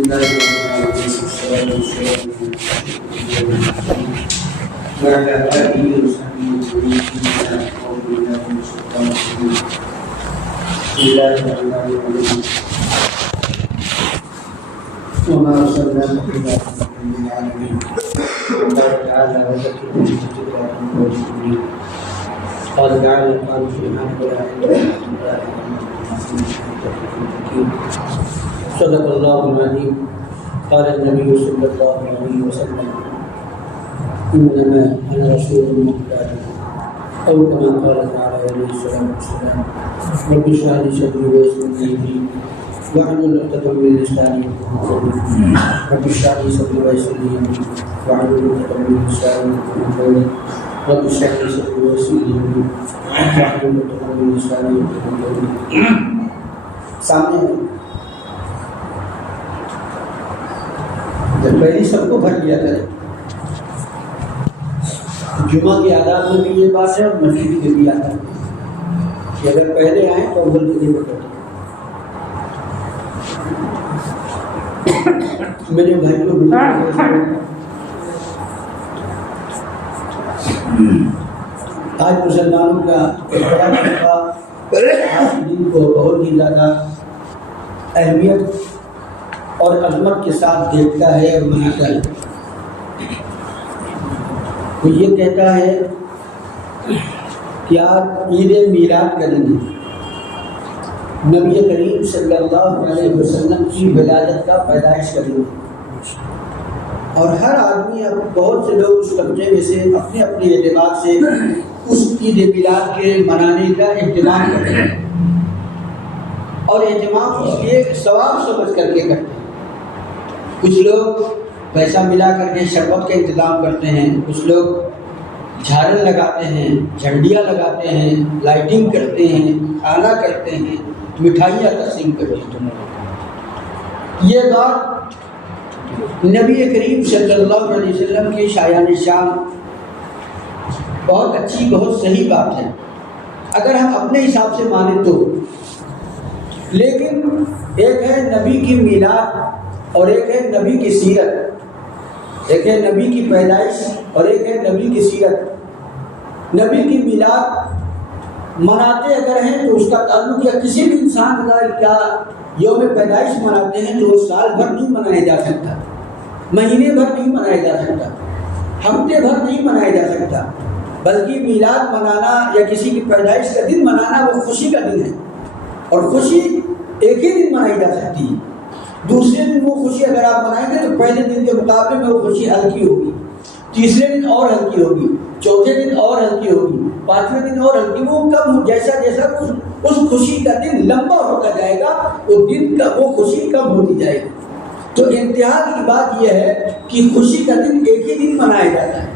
وما أرسلناك إلا رحمة للعالمين. الله تعالى وذكر قال تعالى قال في صدق الله العظيم. قال النبي صلى الله عليه وسلم إنما أنا رسول مهتد أو كما قال تعالى عليه الصلاة والسلام رب اشرح لي صدري ويسر لي أمري واحلل عقدة من لساني يفقهوا قولي رب اشرح لي صدري ويسر لي أمري واحلل عقدة من لساني يفقهوا قولي رب اشرح لي صدري ويسر لي أمري واحلل عقدة من لساني يفقهوا قولي. سامنے جب پہلی سب کو بھر لیا کرے. جمعہ کی آداب میں بھی یہ بات ہے اور مسجد کے بھی آداب ہے کہ اگر پہلے آئیں تو اول کے لیے بتائیں. میرے بھائی کو آج مسلمانوں کا ایک بڑا طبقہ آج دن کو بہت ہی زیادہ اہمیت اور عظمت کے ساتھ دیکھتا ہے اور مناتا ہے. وہ یہ کہتا ہے کہ آپ عید میلاد کریں گے. نبی کریم صلی اللہ علیہ وسلم کی ولادت کا پیدائش کریں گے اور ہر آدمی اب بہت سے لوگ اس طبقے میں سے اپنے اپنے اعتبار سے اس عید میلاد کے منانے کا اہتمام کرتے ہیں اور اہتمام اس لیے ثواب سمجھ کر کے کرتے ہیں. کچھ لوگ پیسہ ملا کر کے شربت کا انتظام کرتے ہیں, کچھ لوگ جھالر لگاتے ہیں, جھنڈیاں لگاتے ہیں, لائٹنگ کرتے ہیں, کھانا کرتے ہیں, مٹھائیاں تقسیم کرتے ہیں. یہ بات نبی کریم صلی اللہ علیہ وسلم کی شایان شان بہت اچھی بہت صحیح بات ہے اگر ہم اپنے حساب سے مانیں تو. لیکن ایک ہے نبی کی میلاد اور ایک ہے نبی کی سیرت, ایک ہے نبی کی پیدائش اور ایک ہے نبی کی سیرت. نبی کی میلاد مناتے اگر ہیں تو اس کا تعلق یا کسی بھی انسان کا کیا یوم پیدائش مناتے ہیں تو وہ سال بھر نہیں منایا جا سکتا, مہینے بھر نہیں منایا جا سکتا, ہفتے بھر نہیں منایا جا سکتا, بلکہ میلاد منانا یا کسی کی پیدائش کا دن منانا وہ خوشی کا دن ہے اور خوشی ایک ہی دن منائی جا سکتی ہے. دوسرے دن وہ خوشی اگر آپ منائیں گے تو پہلے دن کے مقابلے میں وہ خوشی ہلکی ہوگی, تیسرے دن اور ہلکی ہوگی, چوتھے دن اور ہلکی ہوگی, پانچویں دن اور ہلکی. وہ کم جیسا جیسا اس خوشی کا دن لمبا ہوتا جائے گا وہ دن کا وہ خوشی کم ہوتی جائے گی. تو انتہا کی بات یہ ہے کہ خوشی کا دن ایک ہی دن منایا جاتا ہے.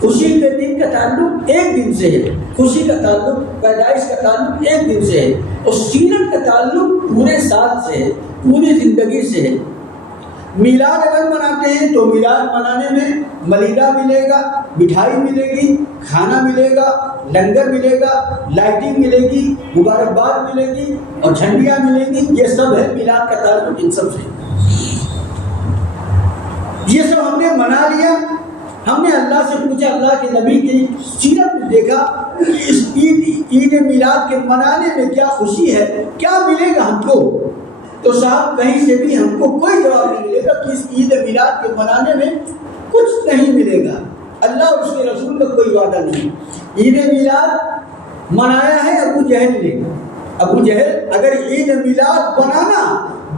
خوشی کے دن کا تعلق ایک دن سے ہے, خوشی کا تعلق پیدائش کا تعلق ایک دن سے ہے اور سیرت کا تعلق پورے سال سے ہے, پوری زندگی سے ہے. میلاد اگر مناتے ہیں تو میلاد منانے میں ملیدہ ملے گا, مٹھائی ملے گی, کھانا ملے گا, لنگر ملے گا, لائٹنگ ملے گی, مبارکباد ملے گی اور جھنڈیاں ملیں گی. یہ سب ہے میلاد کا تعلق ان سب سے. یہ سب ہم نے منا لیا. ہم نے اللہ سے پوچھا, اللہ کے نبی کی سیرت میں دیکھا کہ اس عید میلاد کے منانے میں کیا خوشی ہے, کیا ملے گا ہم کو. تو صاحب کہیں سے بھی ہم کو کوئی جواب نہیں ملے گا کہ اس عید میلاد کے منانے میں کچھ نہیں ملے گا. اللہ اور اس کے رسول کا کوئی وعدہ نہیں. عید میلاد منایا ہے ابو جہل نے. ابو جہل اگر عید میلاد بنانا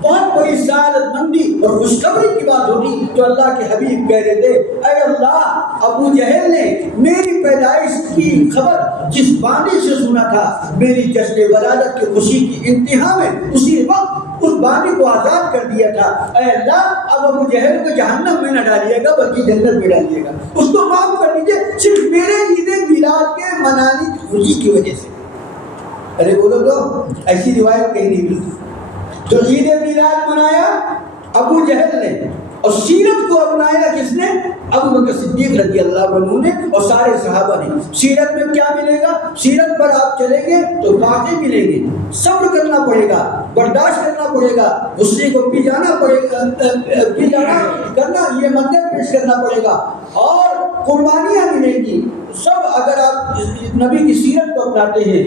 بہت بڑی سعادت مندی اور خوشخبری کی بات ہوتی تو اللہ کے حبیب کہہ رہے تھے, اے اللہ, ابو جہل نے میری پیدائش کی خبر جس بانی سے سنا تھا, میری جشن ولادت کی خوشی کی انتہا میں اسی وقت اس بانی کو آزاد کر دیا تھا. اے اللہ, اب ابو جہل کو جہنم میں نہ ڈالیے گا بلکہ جنت میں ڈالیے گا, اس کو معاف کر دیجیے صرف میرے عید میلاد کے منانے کی خوشی کی وجہ سے. ارے بولو تو ایسی روایت کہیں نہیں ملتی. تو عید میلاد منایا ابو جہل نے اور سیرت کو اپنایا کس نے؟ ابو بکر صدیق رضی اللہ عنہ نے اور سارے صحابہ نے. سیرت میں کیا ملے گا؟ سیرت پر آپ چلیں گے تو واقعی ملیں گے. صبر کرنا پڑے گا, برداشت کرنا پڑے گا، غصے کو پی جانا کرنا، یہ منظر پیش کرنا پڑے گا، اور قربانیاں ملیں گی سب۔ اگر آپ نبی کی سیرت کو اپناتے ہیں،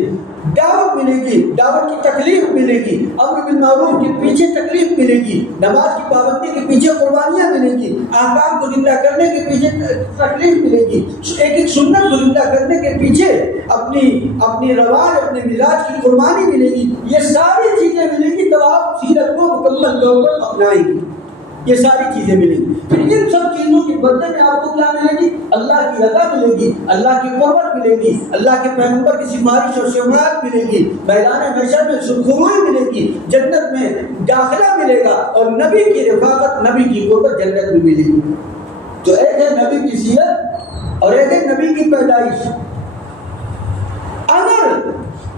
دعوت ملے گی، دعوت کی تکلیف ملے گی، امر بالمعروف کے پیچھے تکلیف ملے گی، نماز کی پابندی کے پیچھے قربانیاں ملیں گی، احکام کو زندہ کرنے کے پیچھے تکلیف ملے گی، ایک ایک سنت کو زندہ کرنے کے پیچھے اپنی رواج، اپنے مزاج کی قربانی ملے گی۔ یہ ساری چیزیں ملیں گی تو آپ سیرت کو مکمل طور پر اپنائیں گے، یہ ساری چیزیں ملیں گی۔ پھر ان سب چیزوں کے بدلے میں آپ کو کیا ملے گی؟ اللہ کی رضا ملے گی، اللہ کی قربت ملے گی، اللہ کے پیغمبر کی سفارش اور شفاعت ملے گی، میدان محشر میں سرخروئی ملے گی، جنت میں داخلہ ملے گا، اور نبی کی رفاقت، نبی کی قربت جنت میں ملے گی۔ تو ایک ہے نبی کی سیرت اور ایک ہے نبی کی پیدائش۔ اگر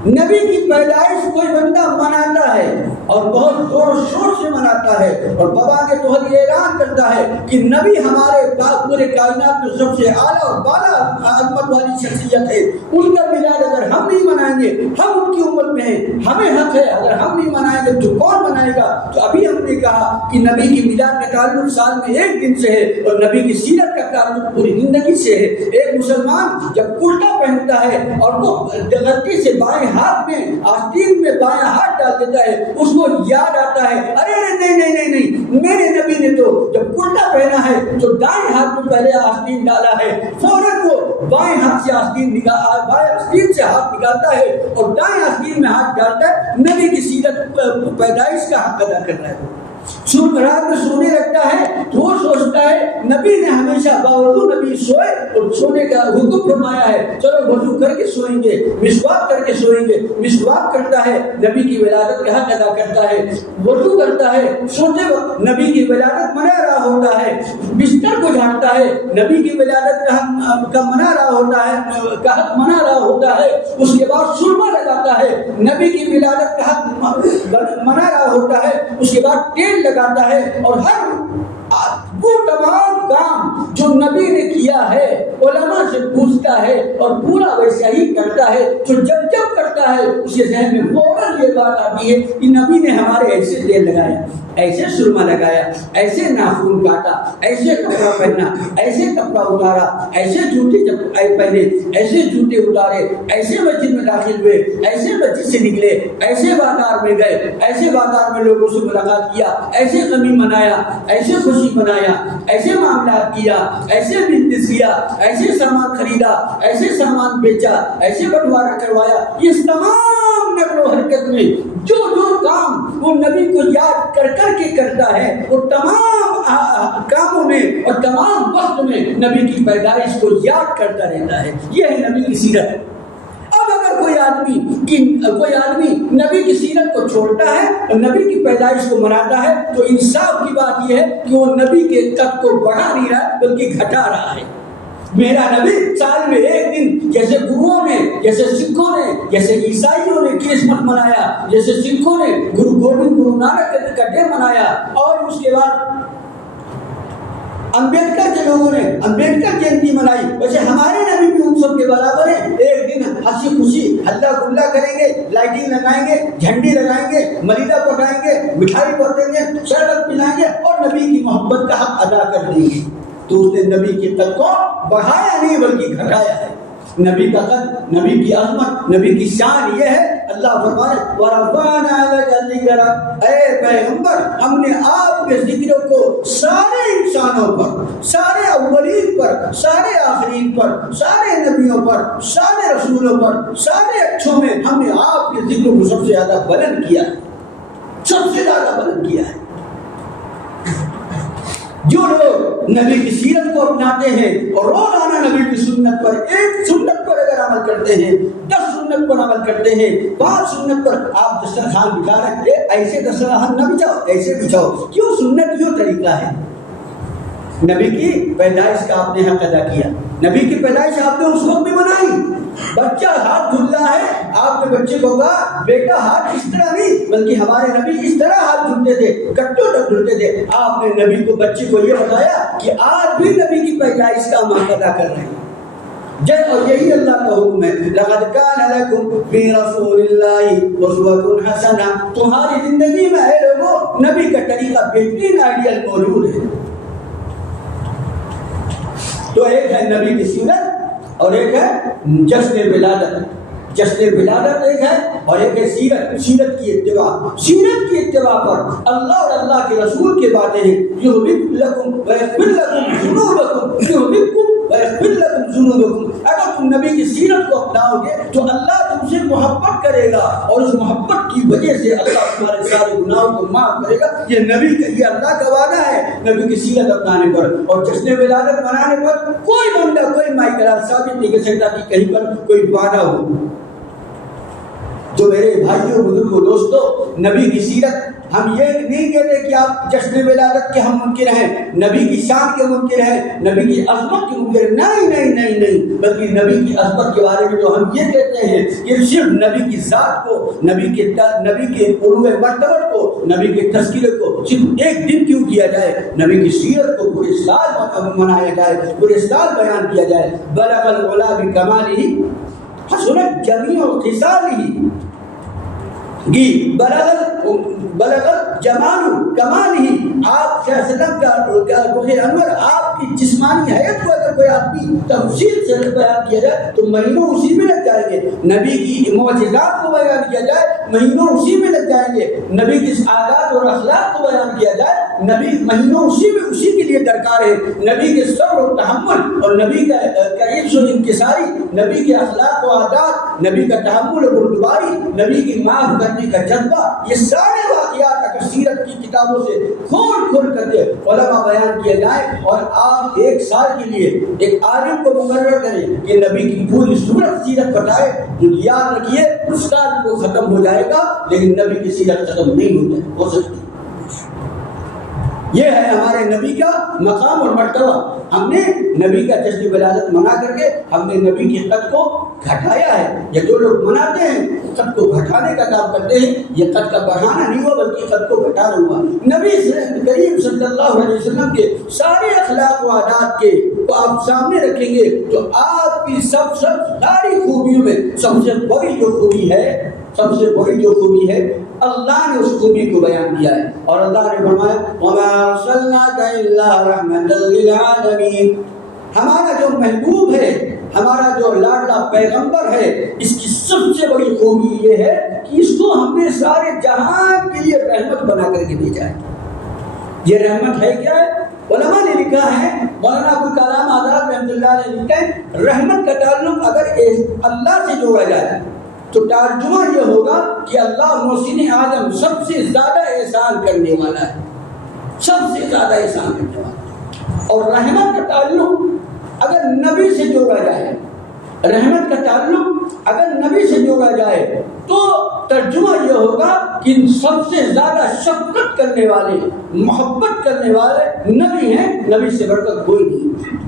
نبی کی پیدائش کوئی بندہ مناتا ہے اور بہت زور و شور سے مناتا ہے اور بابا کے توحید یہ اعلان کرتا ہے کہ نبی ہمارے پورے کائنات میں سب سے اعلیٰ اور بالا عظمت والی شخصیت ہے، ان کا میلاد اگر ہم نہیں منائیں گے، ہم ان کی امت میں ہیں، ہمیں حق ہے، اگر ہم نہیں منائیں گے تو کون منائے گا؟ تو ابھی ہم نے کہا کہ نبی کی میلاد کا تعلق سال میں ایک دن سے ہے اور نبی کی سیرت کا تعلق پوری زندگی سے ہے۔ ایک مسلمان جب کرتا پہنتا ہے اور وہ غلطی سے بائیں ہاتھ میں آستین میں بائیں ہاتھ ڈال دیتا ہے، اس کو یاد آتا ہے ارے نہیں، میرے نبی نے تو جب کرتا پہنا ہے تو دائیں ہاتھ میں پہلے آستین ڈالا ہے، فوراً وہ بائیں ہاتھ سے بائیں آستین سے ہاتھ نکالتا ہے اور دائیں آستین میں ہاتھ ڈالتا ہے، نبی کی سیرت پیدائش کا حق ادا کر رہا ہے۔ رات میں سونے لگتا ہے تو وہ سوچتا ہے نبی نے ہمیشہ باوضو نبی سوئے اور سونے کا حکم فرمایا ہے، چلو وضو کر کے سوئیں گے، مسواک کر کے سوئیں گے، مسواک کرتا ہے، نبی کی ولادت کا حق ادا کرتا ہے، وضو کرتا ہے، سوتے وقت نبی کی ولادت منا رہا ہوتا ہے، بستر کو جھاڑتا ہے، نبی کی ولادت کا منا رہا ہوتا ہے، کا حق منا رہا ہوتا ہے، اس کے بعد سرما لگاتا ہے، نبی کی ولادت کا حق منا رہا ہوتا ہے، اس کے بعد تیل لگاتا ہے، اور ہر وہ تمام کام جو نبی نے کیا ہے علماء سے پوچھتا ہے اور پورا ویسا ہی کرتا ہے۔ جو جب کرتا ہے اس کے ذہن میں فوراً یہ بات آتی ہے کہ نبی نے ہمارے ایسے تیل لگایا، ایسے سرما لگایا، ایسے ناخن کاٹا، ایسے کپڑا پہنا، ایسے کپڑا اتارا، ایسے جوتے پہنے، ایسے جوتے اتارے، ایسے مسجد میں داخل ہوئے، ایسے مسجد سے نکلے، ایسے بازار میں گئے، ایسے بازار میں لوگوں سے ملاقات کیا، ایسے غمی منایا، ایسے خوشی منایا، ایسے معاملات کیا، ایسے بزنس کیا، ایسے سامان خریدا، ایسے سامان بیچا، ایسے بٹوارا کروایا۔ یہ تمام نقل و حرکت میں جو کام وہ نبی کو یاد کر کے کرتا ہے، وہ تمام کاموں میں اور تمام وقت میں نبی کی پیدائش کو یاد کرتا رہتا ہے۔ یہ ہے نبی کی سیرت۔ اب اگر کوئی آدمی نبی کی سیرت کو چھوڑتا ہے اور نبی کی پیدائش کو مناتا ہے تو انصاف کی بات یہ ہے کہ وہ نبی کے قد کو بڑھا نہیں رہا بلکہ گھٹا رہا ہے۔ میرا نبی سال میں ایک دن، جیسے گروؤں نے، جیسے سکھوں نے، جیسے عیسائیوں نے کرسمس منایا، جیسے سکھوں نے گرو نانک کا ڈے منایا، اور اس کے بعد امبیڈکر کے لوگوں نے امبیڈکر جینتی منائی، ویسے ہمارے نبی بھی ان سب کے برابر ہیں۔ ایک دن ہنسی خوشی ہلا گلا کریں گے، لائٹنگ لگائیں گے، جھنڈی لگائیں گے، ملیدہ پکائیں گے، مٹھائی بانٹیں گے، شربت پلائیں گے اور نبی کی محبت کا حق ادا کر دیں گے۔ تو اس نے نبی کی قد کو بڑھایا نہیں بلکہ گھٹایا ہے۔ نبی کا قد، نبی کی عظمت، نبی کی شان یہ ہے، اللہ فرمائے وَرَفَعْنَا لَكَ ذِكْرَكَ، اے پیغمبر ہم نے آپ کے ذکر کو سارے انسانوں پر، سارے اولین پر، سارے آخرین پر، سارے نبیوں پر، سارے رسولوں پر، سارے اچھوں میں ہم نے آپ کے ذکر کو سب سے زیادہ بلند کیا ہے، سب سے زیادہ بلند کیا ہے۔ جو لوگ نبی کی سیرت کو اپناتے ہیں اور روزانہ نبی کی سنت پر، ایک سنت پر اگر عمل کرتے ہیں، 10 سنت پر عمل کرتے ہیں، 5 سنت پر آپ دسترخوان بچھا رکھتے، ایسے دسترخوان نہ بچھاؤ، ایسے بچھاؤ۔ کیوں؟ سنت کیوں طریقہ ہے۔ نبی کی پیدائش کا آپ نے حق ادا کیا، نبی کی پیدائش آپ نے اس وقت بھی منائی۔ بچہ ہاتھ دھل رہا ہے، آپ نے بچے کو کہا بیٹا ہاتھ اس طرح نہیں، بلکہ ہمارے نبی اس طرح ہاتھ دھلتے تھے، کٹو تک دھلتے تھے۔ آپ نے نبی کو، بچے کو یہ بتایا کہ آج بھی نبی کی پیدائش کا ہم حق ادا کر رہے ہیں۔ اور یہی اللہ کا حکم ہے، لقد کان لکم فی رسول اللہ اسوۃ حسنہ، تمہاری زندگی میں اے لوگوں نبی کا طریقہ بہترین آئیڈیل موجود ہے۔ تو ایک ہے نبی کی سیرت اور ایک ہے جشن ولادت۔ جشن ولادت ایک ہے اور ایک ہے سیرت، سیرت کی اتباع۔ سیرت کی اتباع پر اللہ اور اللہ کے رسول کی باتیں ہیں، یحببکم لکم ویغفر لکم ذنوبکم، یحببکم ویغفر لکم ذنوبکم۔ اگر تم نبی کی سیرت کو اپناؤ گے تو اللہ تم سے محبت کرے گا اور اس محبت کی وجہ سے اللہ تمہارے سارے گناہوں کو معاف کرے گا۔ یہ نبی کا، یہ اللہ کا وعدہ ہے نبی کی سیرت اپنانے پر اور جشن ولادت منانے پر۔ کوئی بندہ، کوئی مائی قرار ثابت نہیں کر سکتا کہ کہیں پر کوئی وعدہ ہو۔ تو میرے بھائیوں، بزرگوں، دوستوں، نبی کی سیرت، ہم یہ نہیں کہتے کہ آپ جشن ولادت کے ہم منکر ہیں، نبی کی شان کے منکر ہیں، نبی کی عظمت کے منکر، نہیں نہیں نہیں نہیں، بلکہ نبی کی عظمت کے بارے میں تو ہم یہ کہتے ہیں کہ صرف نبی کی ذات کو، نبی کے علو مرتبت کو، نبی کے تذکرے کو صرف ایک دن کیوں کیا جائے، نبی کی سیرت کو پورے سال منایا جائے، پورے سال بیان کیا جائے۔ بلغ العلا بکمالہ حسنت جمیع خصالہ، بلغ جمال کمال ہی، آپ صلی اللہ علیہ وسلم کا رخ انور، آپ کی جسمانی حیت کو اگر کوئی آدمی تفصیل سے بیان کیا جائے تو مہینوں اسی میں لگ جائیں گے۔ نبی کی معجزات کو بیان کیا جائے مہینوں اسی میں لگ جائیں گے۔ نبی کی عادات اور اخلاق کو بیان کیا جائے، نبی مہینوں اسی کے لیے درکار ہے۔ نبی کے صبر و تحمل اور نبی کا قریب و انکساری، نبی کے اخلاق و عادات، نبی کا تحمل و بردباری، نبی کی معاف کرنے کا جذبہ، یہ سارے واقعات اگر سیرت کی کتابوں سے کھول کر کے علماء بیان کیے جائیں اور آپ ایک سال کے لیے ایک عالم کو مقرر کریں کہ نبی کی پوری صورت سیرت بتائے، تو یاد رکھیے اس سال کو ختم ہو جائے گا لیکن نبی کی سیرت ختم نہیں ہو سکتی۔ یہ ہے ہمارے نبی کا مقام اور مرتبہ۔ ہم نے نبی کا جشن ولادت منا کر کے ہم نے نبی کی قدر کو گھٹایا ہے۔ یہ جو لوگ مناتے ہیں قدر کو گھٹانے کا کام کرتے ہیں، یہ قدر کا بڑھانا نہیں ہوا بلکہ قدر کو گھٹانا ہوا۔ نبی کریم صلی اللہ علیہ وسلم کے سارے اخلاق و عادات کے کو آپ سامنے رکھیں گے تو آپ کی ساری خوبیوں میں سب سے بڑی جو خوبی ہے اللہ نے اس خوبی کو بیان کیا ہے، اور اللہ نے فرمایا وَمَا أَرْسَلْنَاكَ إِلَّا رَحْمَةً لِلْعَالَمِينَ۔ ہمارا جو محبوب ہے، ہمارا جو لاڈلا پیغمبر ہے، اس کی سب سے بڑی خوبی یہ ہے کہ اس کو ہم نے سارے جہان کے لیے رحمت بنا کر کے بھیجا ہے۔ یہ رحمت ہے کیا ہے؟ علماء نے لکھا ہے، مولانا ابوالکلام آزاد رحمۃ اللہ علیہ لکھا ہے، رحمت کا تعلق اگر اللہ سے جوڑا جائے تو ترجمہ یہ ہوگا کہ اللہ محسن اعظم سب سے زیادہ احسان کرنے والا ہے، سب سے زیادہ احسان کرنے والا ہے۔ اور رحمت کا تعلق اگر نبی سے جوڑا جائے، رحمت کا تعلق اگر نبی سے جوڑا جائے تو ترجمہ یہ ہوگا کہ سب سے زیادہ شفقت کرنے والے، محبت کرنے والے نبی ہیں، نبی سے بڑھ کر کوئی نہیں۔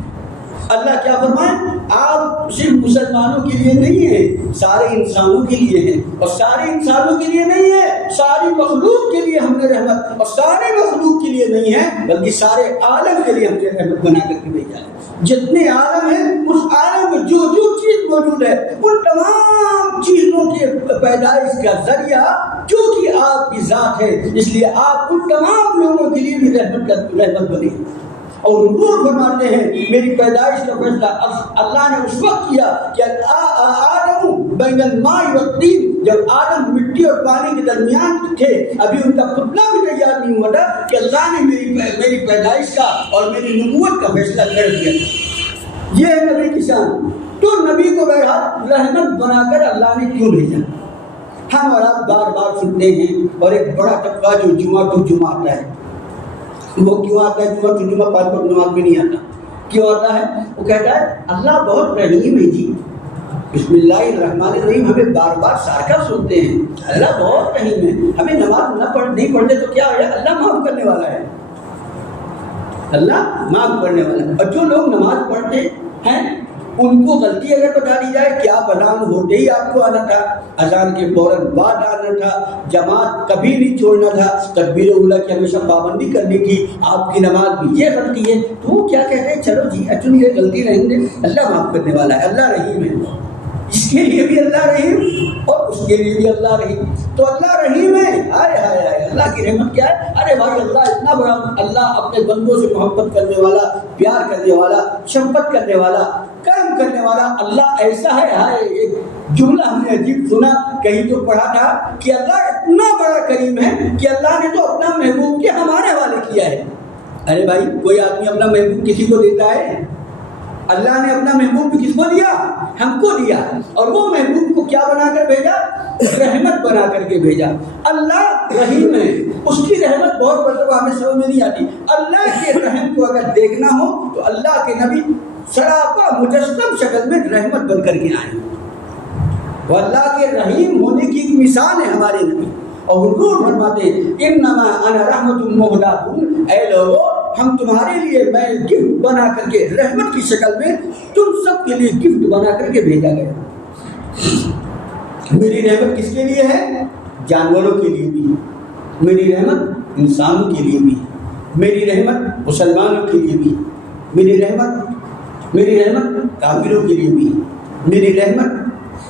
اللہ کیا فرمائے؟ آپ صرف مسلمانوں کے لیے نہیں ہیں، سارے انسانوں کے لیے ہیں، اور سارے انسانوں کے لیے نہیں ہے، ساری مخلوق کے لیے ہم نے رحمت، اور سارے مخلوق کے لیے نہیں ہے بلکہ سارے عالم کے لیے ہم نے رحمت بنا کر کے بھیجا ہے۔ جتنے عالم ہیں اس عالم میں جو چیز موجود ہے ان تمام چیزوں کے پیدائش کا ذریعہ کیونکہ آپ کی ذات ہے، اس لیے آپ ان تمام لوگوں کے لیے بھی رحمت بنی۔ اور حضور فرماتے ہیں میری پیدائش کا فیصلہ اللہ نے اس وقت کیا کہ آدم بین الماء والطین، جب آدم مٹی اور پانی کے درمیان تھے، ابھی ان کا پتلا بھی تیار نہیں ہوا تھا کہ اللہ نے میری پیدائش کا اور میری نبوت کا فیصلہ کر دیا۔ یہ ہے نبی کی شان۔ تو نبی کو بہرحال رحمت بنا کر اللہ نے کیوں بھیجا؟ ہم اور آپ بار بار سنتے ہیں، اور ایک بڑا طبقہ جو جمعہ ٹو جمعہ آتا ہے، وہ کیوں آتا ہے؟ جمعہ ٹو جمعہ 5 وقت نماز بھی نہیں آتا، کیوں آتا ہے؟ وہ کہتا ہے اللہ بہت رحیم ہے جی، بسم اللہ الرحمن الرحیم ہمیں بار بار سارکہ سنتے ہیں، اللہ بہت رحیم ہے، ہمیں نماز نہیں پڑھتے تو کیا ہے؟ اللہ معاف کرنے والا ہے، اللہ معاف کرنے والا ہے۔ اور جو لوگ نماز پڑھتے ہیں ان کو غلطی اگر بتا دی جائے کہ آپ اذان ہوتے ہی آپ کو آنا تھا، اذان کے فوراً بعد آنا تھا، جماعت کبھی نہیں چھوڑنا تھا، تکبیر اولیٰ کی ہمیشہ پابندی کرنی تھی، آپ کی نماز بھی یہ غلطی ہے، تو وہ کیا کہتے ہیں چلو جی اچھا یہ غلطی نہیں دے، اللہ معاف کرنے والا ہے، اللہ رحیم ہے، اس کے لیے بھی اللہ رحیم اور اس کے لیے بھی اللہ رحیم، تو اللہ رحیم ہے، ہائے ہائے ہائے اللہ کی رحمت کیا ہے، ارے بھائی اللہ اتنا بڑا، اللہ اپنے بندوں سے محبت کرنے والا، پیار کرنے والا، شفقت کرنے والا، کرم کرنے والا اللہ ایسا ہے، ہائے ایک جملہ ہم نے عجیب سنا، کہیں تو پڑھا تھا کہ اللہ اتنا بڑا کریم ہے کہ اللہ نے تو اپنا محبوب کے ہمارے حوالے کیا ہے۔ ارے بھائی کوئی آدمی اپنا محبوب کسی کو دیتا ہے؟ اللہ نے اپنا محبوب کس کو دیا؟ ہم کو دیا، اور وہ محبوب کو کیا بنا کر بھیجا؟ رحمت بنا کر کے بھیجا۔ اللہ رحیم ہے، اس کی رحمت بہت مرتبہ ہمیں سمجھ میں نہیں آتی۔ اللہ کے رحم کو اگر دیکھنا ہو تو اللہ کے نبی سراپا مجسم شکل میں رحمت بن کر کے آئے، وہ اللہ کے رحیم ہونے کی ایک مثال ہے ہمارے نبی، اور حضور فرماتے ہیں انما انا رحمت مہداۃ، اے لوگو ہم تمہارے لیے میں گفٹ بنا کر کے رحمت کی شکل میں تم سب کے لیے گفٹ بنا کر کے بھیجا گیا۔ میری رحمت کس کے لیے ہے؟ جانوروں کے لیے بھی، میری رحمت انسانوں کے لیے بھی، میری رحمت مسلمانوں کے لیے بھی، میری رحمت کافروں کے لیے بھی، میری رحمت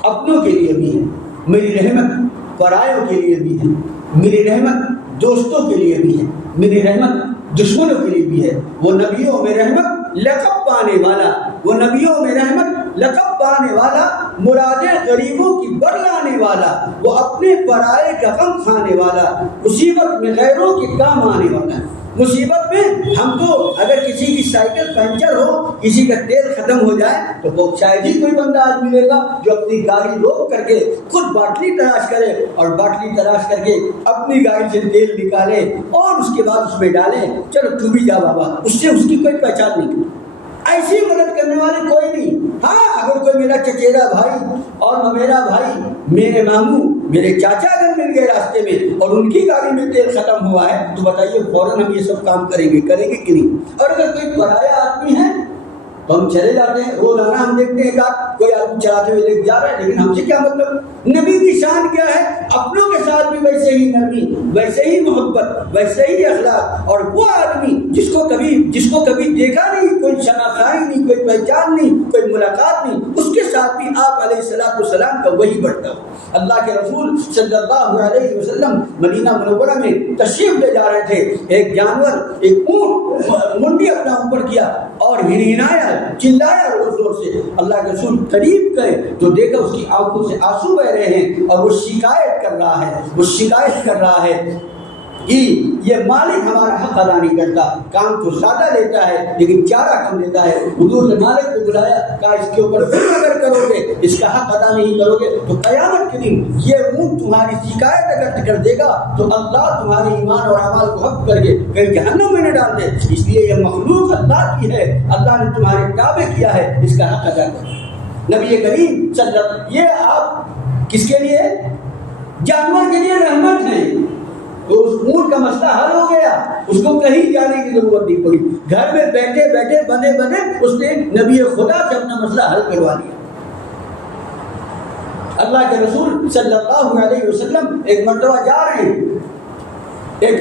اپنوں کے لیے بھی ہے، میری رحمت پرایوں کے لیے بھی ہے، میری رحمت دوستوں کے لیے بھی ہے، میری رحمت دشمنوں کے لیے بھی ہے۔ وہ نبیوں میں رحمت لقب پانے والا، وہ نبیوں میں رحمت لقب پانے والا، مرادیں غریبوں کی برلانے والا، وہ اپنے پرائے کا غم کھانے والا، مصیبت میں غیروں کے کام آنے والا۔ مصیبت میں ہم تو اگر کسی کی سائیکل پنچر ہو، کسی کا تیل ختم ہو جائے تو وہ شاید ہی کوئی بندہ آج ملے گا جو اپنی گاڑی روک کر کے خود باٹلی تلاش کرے، اور باٹلی تلاش کر کے اپنی گاڑی سے تیل نکالے اور اس کے بعد اس میں ڈالے، چلو تو بھی جا بابا، اس سے اس کی کوئی پہچان نہیں۔ ایسی مدد کرنے والے کوئی نہیں۔ ہاں اگر کوئی میرا چچیرا بھائی اور میرا بھائی، میرے ماموں، میرے چاچا اگر مل گئے راستے میں اور ان کی گاڑی میں تیل ختم ہوا ہے تو بتائیے فوراً ہم یہ سب کام کریں گے کہ نہیں؟ اور اگر کوئی پرایا آدمی ہے تو ہم چلے جاتے ہیں، روزانہ ہم دیکھتے ہیں کہ کوئی آدمی چلاتے ہوئے لے جا رہا ہے، لیکن ہم سے کیا مطلب؟ نبی کی شان کیا ہے؟ اپنوں کے ساتھ بھی ویسے ہی نرمی، ویسے ہی محبت، ویسے ہی اخلاق، اور وہ آدمی جس کو کبھی دیکھا نہیں، کوئی شناخت نہیں، کوئی پہچان نہیں، کوئی ملاقات نہیں، اس کے ساتھ بھی آپ علیہ الصلوۃ والسلام کا وہی بڑھتا ہو۔ اللہ کے رسول صلی اللہ علیہ وسلم مدینہ منورہ میں تشریف لے جا رہے تھے، ایک جانور، ایک اونٹ منڈی اپنا اوپر کیا اور ہنہنایا، چلایا زور سے۔ اللہ کے رسول قریب گئے تو دیکھا اس کی آنکھوں سے آنسو بہ رہے ہیں، اور وہ شکایت کر رہا ہے کہ یہ مالک ہمارا حق ادا نہیں کرتا، کام تو زیادہ لیتا ہے لیکن چارہ کم لیتا ہے۔ حضور نے مالک کو بلایا، کہا اس کے اوپر ظلم اگر کرو گے، اس کا حق ادا نہیں کرو گے تو قیامت کے دن یہ اونٹ تمہاری شکایت اگر کر دے گا تو اللہ تمہارے ایمان اور اعمال کو حق کر کے کہیں جہنم میں نہ ڈال دے، اس لیے یہ مخلوق اللہ کی ہے، اللہ نے تمہارے تابع کیا ہے، اس کا حق ادا کرو۔ نبی کریم صلی اللہ علیہ وسلم، یہ آپ کس کے لیے؟ جانور کے لیے رحمت ہے۔ تو اس اونٹ کا مسئلہ حل ہو گیا، اس کو کہیں جانے کی ضرورت نہیں پڑی، گھر میں بیٹھے بیٹھے بنے اس نے نبی خدا سے اپنا مسئلہ حل کروا لیا۔ اللہ کے رسول صلی اللہ علیہ وسلم ایک مرتبہ جا رہے ہیں، ایک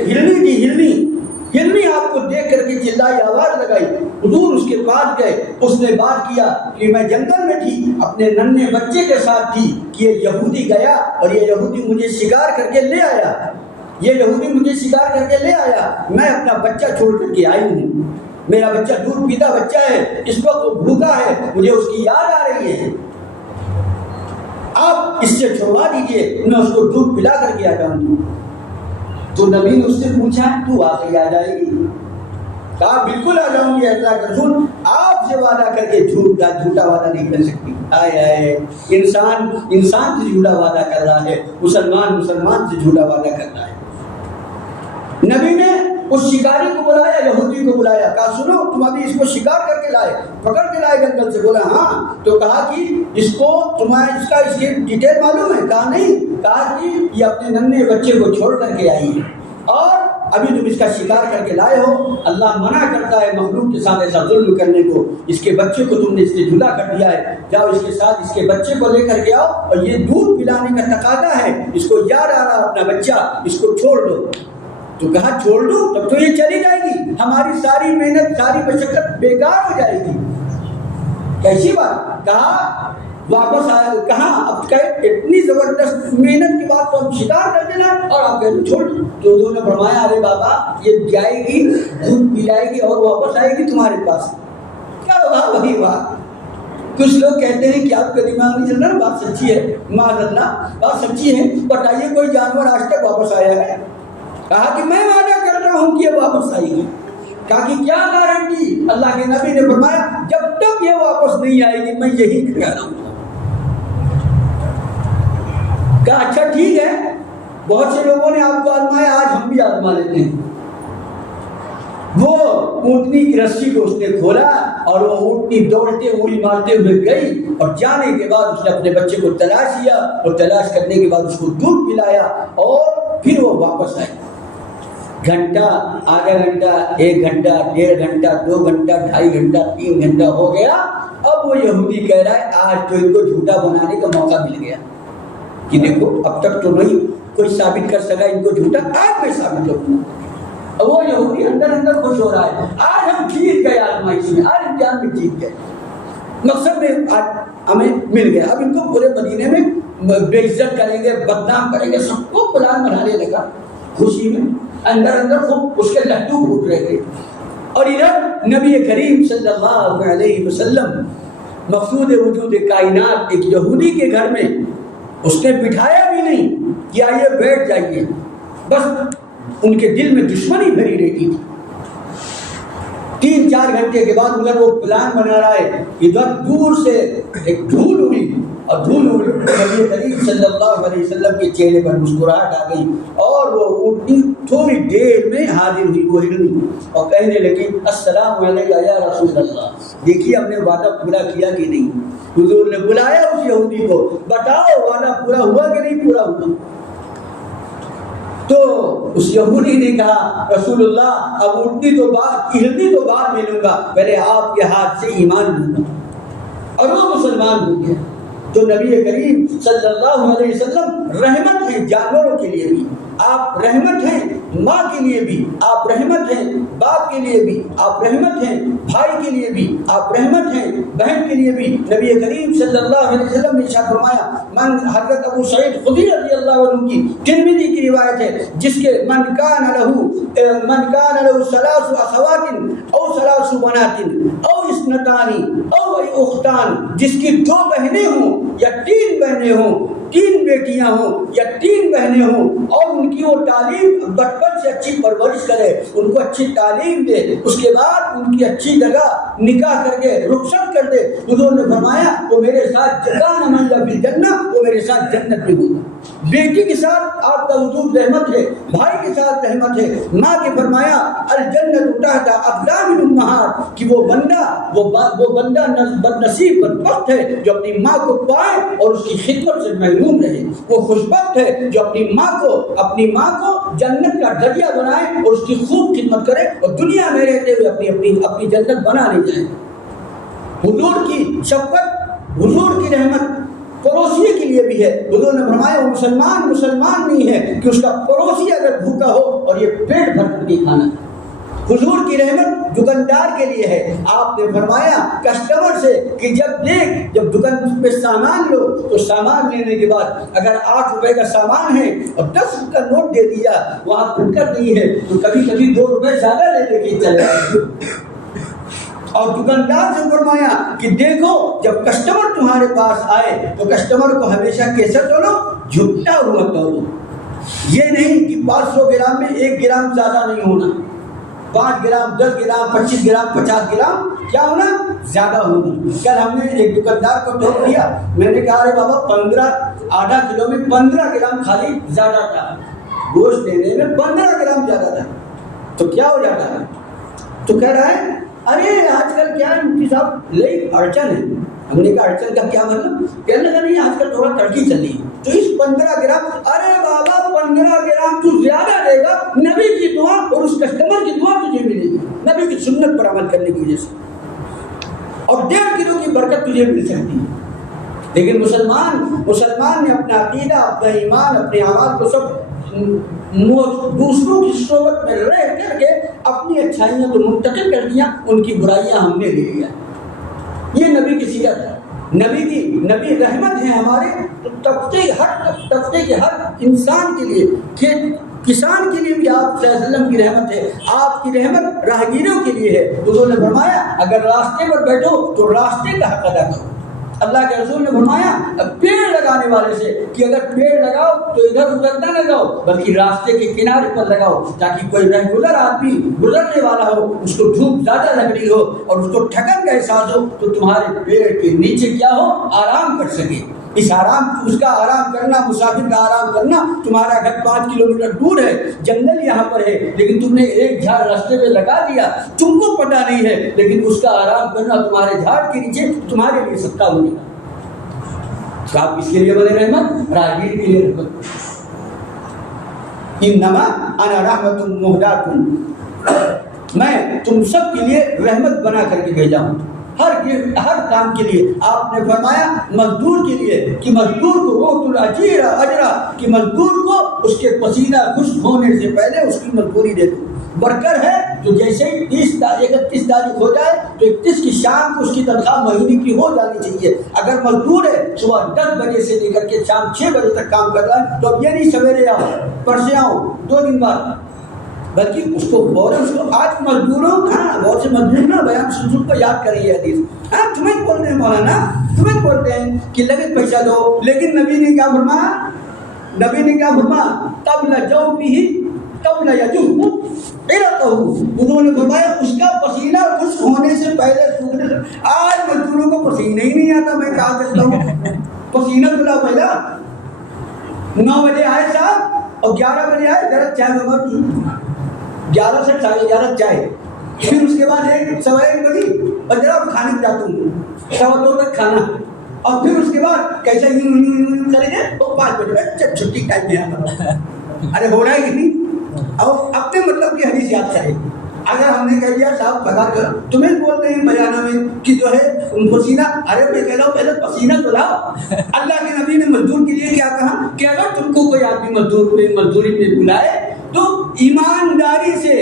ہرنی آپ کو دیکھ کر کے چلائی، آواز لگائی، حضور اس کے پاس گئے، اس نے بات کیا کہ میں جنگل میں تھی، اپنے ننھے بچے کے ساتھ تھی کہ یہ یہودی گیا اور یہ یہودی مجھے شکار کر کے لے آیا، میں اپنا بچہ چھوڑ کر کے آئی ہوں، میرا بچہ دودھ پیتا بچہ ہے، اس وقت وہ بھوکا ہے، مجھے اس کی یاد آ رہی ہے، آپ اس سے چھوڑوا دیجئے، میں اس کو دودھ پلا کر کے آ جاؤں گی۔ تو نبی نے اس سے پوچھا تو واقعی آ جائے گی؟ کہا بالکل آ جاؤں گی اللہ کے رسول، آپ سے وعدہ کر کے جھوٹا وعدہ نہیں کر سکتی۔ انسان سے جھوٹا وعدہ کر رہا ہے، مسلمان سے جھوٹا وعدہ کر رہا ہے۔ نبی نے اس شکاری کو بلایا، یہودی کو بلایا، کہا سنو تم ابھی اس کو شکار کر کے لائے، پکڑ کے لائے جنگل سے؟ بولا ہاں۔ تو کہا کہ اس کی ڈیٹیل معلوم ہے؟ کہا نہیں۔ کہا کہ یہ اپنے ننھے بچے کو چھوڑ کر کے آئی ہے اور ابھی تم اس کا شکار کر کے لائے ہو. اللہ منع کرتا ہے مخلوق کے ساتھ ایسا ظلم کرنے کو. اس کے بچے کو تم نے اس سے جدا کر دیا ہے, جاؤ اس کے ساتھ اس کے بچے کو لے کر کے آؤ, اور یہ دودھ پلانے کا تقاضا ہے, اس کو یاد آ رہا اپنا بچہ, اس کو چھوڑ دو. تو کہا چھوڑ دو تب تو یہ چلی جائے گی, ہماری ساری محنت ساری مشقت بیکار ہو جائے گی. کیسی بات؟ کہا واپس آیا, کہاں اب کہ اتنی زبردست محنت کے بعد تو ہم شکار کر دینا اور آپ کہتے چھوڑ. تو انہوں نے فرمایا ارے بابا یہ جائے گی دودھ پلائے گی اور واپس آئے گی تمہارے پاس. کیا ہوگا وہی بات. کچھ لوگ کہتے ہیں کہ آپ کا دماغ نہیں چل رہا, بات سچی ہے, معاذ اللہ بات سچی ہے. بتائیے کوئی جانور آج تک واپس آیا ہے؟ کہا کہ میں وعدہ کرتا ہوں کہ یہ واپس آئے گی. کہا کہ کیا گارنٹی؟ اللہ کے نبی نے فرمایا جب تک یہ واپس نہیں آئے گی میں یہی کہہ رہا ہوں. کہا اچھا ٹھیک ہے. بہت سے لوگوں نے آپ کو آزمایا, آج ہم بھی آزما لیتے ہیں. وہ اونٹنی کی رسی کو اس نے کھولا اور وہ اونٹنی دوڑتے اونگلی مارتے ہوئے گئی, اور جانے کے بعد اس نے اپنے بچے کو تلاش کیا, اور تلاش کرنے کے بعد اس کو دودھ پلایا, اور پھر وہ واپس آئے. گھنٹہ, آدھا گھنٹہ, ایک گھنٹہ, 1.5 گھنٹہ, 2 گھنٹہ, 2.5 گھنٹہ, 3 گھنٹہ ہو گیا. اب وہ یہودی کہہ رہا ہے آج تو ان کو جھوٹا بنانے کا موقع مل گیا کہ دیکھو اب تک تو نہیں کوئی ثابت کر سکا ان کو جھوٹا, آج میں ثابت کروں. اور وہ یہودی اندر اندر خوش ہو رہا ہے, آج ہم جیت گئے آزمائش میں, آج امتحان میں جیت گئے, مقصد میں آج ہمیں مل گیا. اب ان کو پورے مدینے میں بے عزت کریں گے, بدنام کریں گے, سب کو پلان بنانے لگا خوشی میں. اندر اندر خوب اس کے لڈو پھوٹ رہے تھے. اور ادھر نبی کریم صلی اللہ علیہ وسلم مقصود وجود کائنات ایک یہودی کے گھر میں اس نے بٹھایا بھی نہیں کہ آئیے بیٹھ جائیے, بس ان کے دل میں دشمنی بھری رہتی تھی. 3-4 گھنٹے کے بعد مگر وہ پلان بنا رہا ہے, ادھر دور سے ایک دھول اڑی, اور دھول اڑی نبی کریم صلی اللہ علیہ وسلم کے چہرے پر مسکراہٹ آ گئی, اور وہ اونٹنی تھوڑی دیر میں حاضر ہوئی, وہ ہرنی, اور کہنے لگی السلام علیکم یا رسول اللہ. دیکھیے ہم نے وعدہ پورا کیا کہ نہیں. حضور نے بلایا اس یہودی کو, بتاؤ وعدہ پورا ہوا کہ نہیں پورا ہوا. تو اس یہودی نے کہا رسول اللہ اب اونٹنی تو بعد, ہرنی تو بعد میں لوں گا, پہلے آپ کے ہاتھ سے ایمان لوں گا. اور وہ مسلمان ہو گیا. تو نبی کریم صلی اللہ علیہ وسلم رحمت ہیں جانوروں کے لیے بھی, آپ رحمت ہیں ماں کے لیے بھی, آپ رحمت ہیں باپ کے لیے بھی, آپ رحمت ہیں بھائی کے لیے بھی, آپ رحمت ہیں بہن کے لیے بھی. نبی کریم صلی اللہ علیہ وسلم نے ارشاد فرمایا, من حضرت ابو سعید خدری رضی اللہ عنہ کی ترمذی کی روایت ہے, جس کے من کان له 3 اخوات او 3 بنات او اثنتان او اختان, جس کی 2 بہنیں ہوں یا 3 بہنیں ہوں, 3 بیٹیاں ہوں یا 3 بہنیں ہوں, اور ان کی وہ تعلیم بچپن سے اچھی پرورش کرے, ان کو اچھی تعلیم دے, اس کے بعد ان کی اچھی جگہ نکاح کر کے رخصت کر دے. حضور نے فرمایا وہ میرے ساتھ جنت میں فی الجنہ, وہ میرے ساتھ جنت میں ہوگا. بیٹی کے ساتھ آپ کا وجود رحمت ہے, بھائی کے ساتھ رحمت ہے. ماں کے فرمایا الجنت تحت اقدام الامہات, کہ وہ بندہ بدنصیب بدبخت ہے جو اپنی ماں کو پائے اور اس کی خدمت سے محروم رہے. وہ خوشبخت ہے جو اپنی ماں کو جنت کا ذریعہ بنائے اور اس کی خوب خدمت کرے, اور دنیا میں رہتے ہوئے اپنی جنت بنا لے جائے. حضور کی شفقت, حضور کی رحمت پڑوسی کے لیے بھی ہے. حضور نے فرمایا وہ مسلمان نہیں ہے کہ اس کا پڑوسی اگر بھوکا ہو اور یہ پیٹ بھر کر کے کھانا. حضور کی رحمت دکاندار کے لیے ہے. آپ نے فرمایا کسٹمر سے کہ جب دکان پہ سامان لو تو سامان لینے کے بعد اگر 8 روپے کا سامان ہے اور 10 کا نوٹ دے دیا, وہاں پھٹکر نہیں ہے تو کبھی 2 روپے زیادہ لے کے چلے جائے. اور دکاندار سے فرمایا کہ دیکھو جب کسٹمر تمہارے پاس آئے تو کسٹمر کو ہمیشہ کیسا تولو, جھکتا ہوا تولو. یہ نہیں کہ 500 گرام میں 1 گرام زیادہ نہیں ہونا, 5 گرام 10 گرام 25 گرام 50 گرام کیا ہونا, زیادہ ہونا. کل ہم نے ایک دکاندار کو ٹوک دیا, میں نے کہا ارے بابا آدھا کلو میں 15 گرام خالی زیادہ تھا, گوشت دینے میں 15 گرام زیادہ تھا, تو کیا ہو جاتا ہے. تو کہہ رہا ہے ارے آج کل کیا ہے مفتی صاحب لئی اڑچن ہے. ہم نے کہا اڑچن کا کیا مطلب, کہنے لگا نہیں آج کل تھوڑا تڑکی چل رہی ہے. تو اس 15 گرام, ارے بابا 15 گرام تو زیادہ دے گا, نبی کی دعا نبی کی سنت پر عمل کرنے کی وجہ سے، اور 1.5 کلو کی برکت تجھے مل سکتی ہے۔ لیکن مسلمان نے اپنا عقیدہ، اپنا ایمان، اپنے اعمال کو سب دوسروں کی صحبت میں رہ کر کے اپنی اچھائیاں تو منتقل کر دیا، ان کی برائیاں ہم نے لے لیا۔ یہ نبی کی سیرت ہے، نبی رحمت ہے ہمارے طبقے کے ہر انسان کے لیے، کسان کے لیے بھی آپ صلی اللہ علیہ وسلم کی رحمت ہے، آپ کی رحمت راہگیروں کے لیے ہے۔ حضور نے فرمایا اگر راستے پر بیٹھو تو راستے کا حق ادا کرو۔ اللہ کے رسول نے فرمایا پیڑ لگانے والے سے کہ اگر پیڑ لگاؤ تو ادھر ادھر نہ لگاؤ بلکہ راستے کے کنارے پر لگاؤ، تاکہ کوئی ریگولر آدمی گزرنے والا ہو، اس کو دھوپ زیادہ لگ رہی ہو اور اس کو ٹھکن کا احساس ہو تو تمہارے پیڑ کے نیچے کیا ہو، آرام کر سکے۔ اس کا آرام کرنا، مسافر کا آرام کرنا، تمہارا گھر 5 کلومیٹر دور ہے، جنگل یہاں پر ہے، لیکن تم نے ایک جھاڑ راستے پہ لگا دیا، تم کو پتہ نہیں ہے، لیکن اس کا آرام کرنا تمہارے جھاڑ کے نیچے تمہارے لیے سستا ہونے کا۔ تو آپ کس کے لیے بنے رحمت؟ راہگیر کے لیے رحمت۔ انما انا رحمت مہداۃ، میں تم سب کے لیے رحمت بنا کر کے بھیجا ہوں، ہر کام کے لیے۔ آپ نے فرمایا مزدور کے لیے کہ مزدور کو وقت الاجیر اجرا، کہ مزدور کو اس کے پسینہ خشک ہونے سے پہلے اس کی مزدوری دے دو۔ ورکر ہے تو جیسے ہی 31 تاریخ ہو جائے تو 31 کی شام کو اس کی تنخواہ مہینے کی ہو جانی چاہیے۔ اگر مزدور ہے صبح 10 بجے سے لے کر کے شام 6 بجے تک کام کر رہا ہے تو اب یہ نہیں سویرے آؤ، پرسے آؤ، 2 دن بعد، بلکہ اس کو آج مزدوروں، ہاں بہت سے مزدور نا بیان سن کر یاد کریں یہ حدیث، ہاں تمہیں بولتے ہیں مولانا، تمہیں بولتے ہیں کہ لگے پیسہ دو، لیکن نبی نے کیا فرمایا قبل جوفہ قبل یجوف عرقہ، انہوں نے فرمایا اس کا پسینہ خشک ہونے سے پہلے سوکھنے سے۔ آج مزدوروں کو پسینہ ہی نہیں آتا، میں کہا کرتا ہوں پسینہ دھلا پہلا 9 بجے آئے صاحب اور 11 بجے آئے ذرا چائے بنا، 11 سے 11:30 چائے، پھر اس کے بعد 1 بجے اور ذرا کھانے جاتا ہوں 2:15 تک کھانا، اور پھر اس کے بعد کیسا یوں چلے جائے تو 5 بجے چھٹی ٹائم میں آتا۔ ارے ہو رہا ہے کہ نہیں؟ اور اپنے مطلب کی حدیث یاد کرے۔ اگر ہم نے کہہ دیا صاحب بتا کر تمہیں بولتے ہیں بیانہ میں کہ جو ہے پسینہ، ارے میں کہہ رہا ہوں پہلے پسینہ تو لاؤ۔ اللہ کے نبی نے مزدور کے لیے کیا کہا کہ اگر تم کو کوئی آدمی مزدوری میں بلائے تو ایمانداری سے،